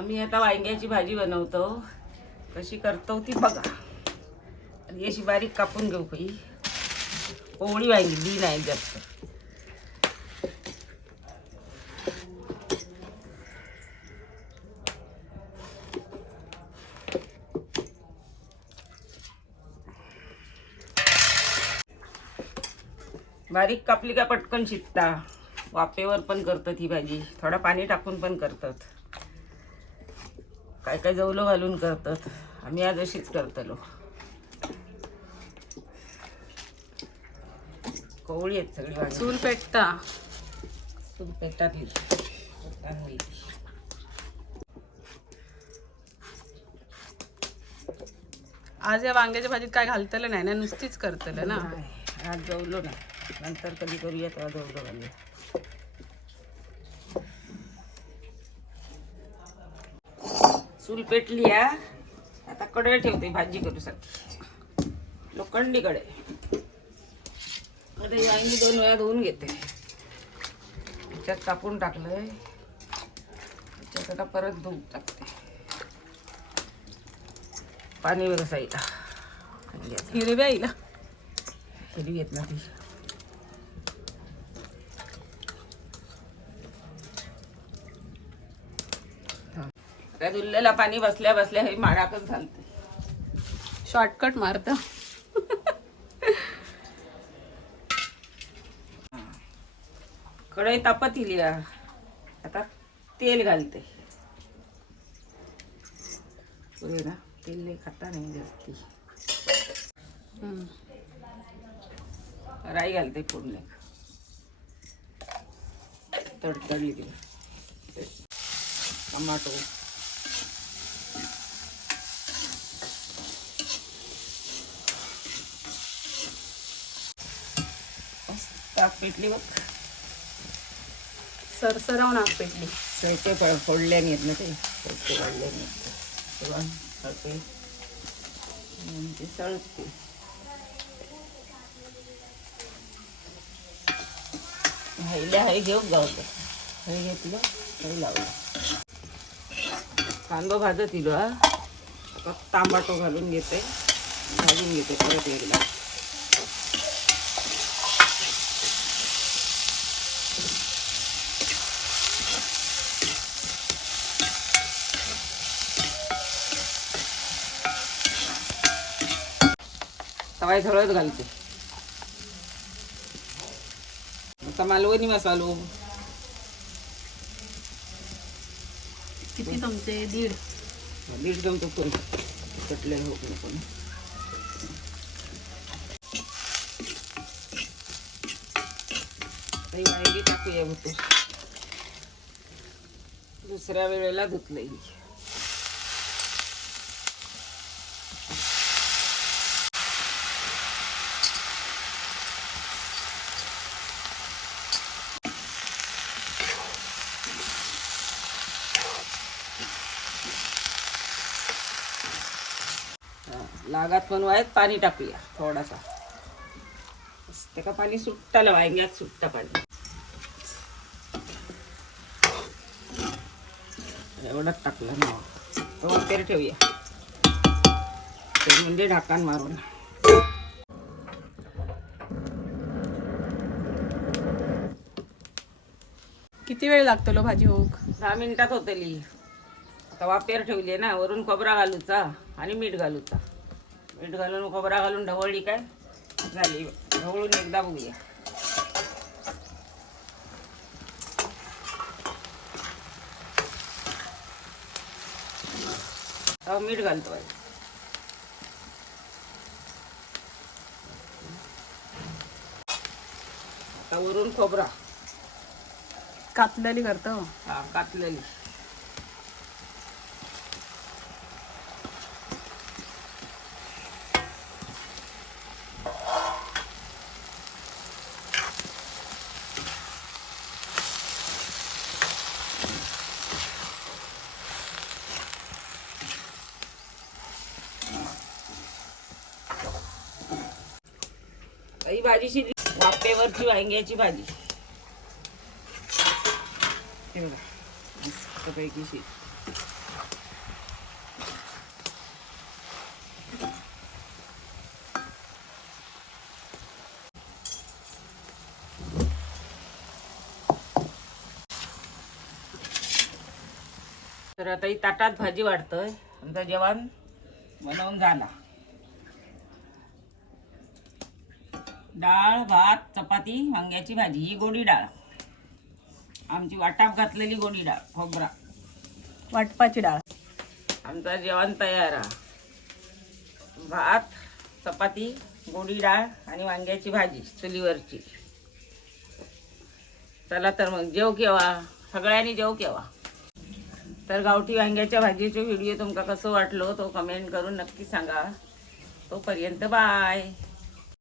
आम्ही आता वांग्याची भाजी बनवतो. कशी करतो ती बघा. आणि अशी बारीक कापून घेऊ काही. कोवळी वांगी बी नाही जास्त. बारीक कापली का पटकन शिजता. वाफेवर पण करतात ही भाजी. थोडा पाणी टाकून पण करतात. काय काय जवलं घालून करतात. आम्ही आज अशीच करतलो. कोवळी आहेत सगळी भाजी. चूल पेटता. चूल पेटातली. आज या वांग्याच्या भाजीत काय घालतलं नाही ना, नुसतीच करतलं ना. आज जवलो ना, नंतर कधी करूया तेव्हा जवलं घालूया. चूल पेटली या. आता कढई ठेवते भाजी करूसाठी. लोखंडी कढई. आता वांगी 2 वेळा धुवून घेते. त्याच्यात कापून टाकलंय. त्याच्यात आता परत धुवून टाकते. पाणी बसायला हिरव्या येईल. हिरवी येत ना ती. त्या धुरलेला पाणी बसल्या बसल्या हे माडाकच घालते. शॉर्टकट मारत. कढई तापत इली. आता तेल घालते. पुरे ना तेल नाही खाता नाही जास्ती. राई घालते फोडणे. तडतडली ती. टमाटो. ताक पेटली बघ. सरसराव नाक पेटली. सळते फोडले नाहीत ना ते. सळते वाढले नाहीत तेव्हा सळते. ते सळते. हायल्या हाय घेऊन गावतं. हे घेतलं हे लावलं. कांदो भाजत इलो. आता टमाटो घालून घेते. भाजून घेते परत एकदा. तवाय हळद घालते. आता मालवणी मसालो. किती चमचे? 1.5 चमचे करून कटले हो पण. काही वांगी टाकूया होतो. दुसऱ्या वेळेला धुतलंय. लागात पण वायत पाणी टाकूया थोडासा. ते का पाणी सुट्टालं वांग्यात सुट्टा पाणी. एवढंच टाकलं ना. तो तेल ठेवूया. ते म्हणजे ढाकण मारून. किती वेळ लागतो भाजी होऊक? 10 मिनिटात होतली. आता वाफेवर ठेवली ना. वरून खोबरा घालूचा आणि मीठ घालूचा. मीठ घालून खोबरा घालून ढवळली काय झाली. ढवळून एकदा बघूया. आता मीठ घालतो. आता वरून खोबरा कातलेली करतो. हा कातलेली. ही भाजी शिजली. वाफेवरची वांग्याची भाजी. हे बघा मस्तपैकी शिजली. तर आता ही ताटात भाजी वाढतोय. आमचं जेवण बनवून झाला. डाळ, भात, चपाती, वांग्याची भाजी. ही गोडी डाळ, आमची वाटाप घातलेली गोडी डाळ, खोबरा. वाटपाची डाळ. आमचं जेवण तयार आहे. भात, चपाती, गोडी डाळ आणि वांग्याची भाजी चुलीवरची. चला तर मग जेव केव्हा, सगळ्यांनी जेव केव्हा. तर गावठी वांग्याच्या भाजीचे व्हिडिओ तुमका कसं वाटलो तो कमेंट करून नक्की सांगा. तोपर्यंत बाय.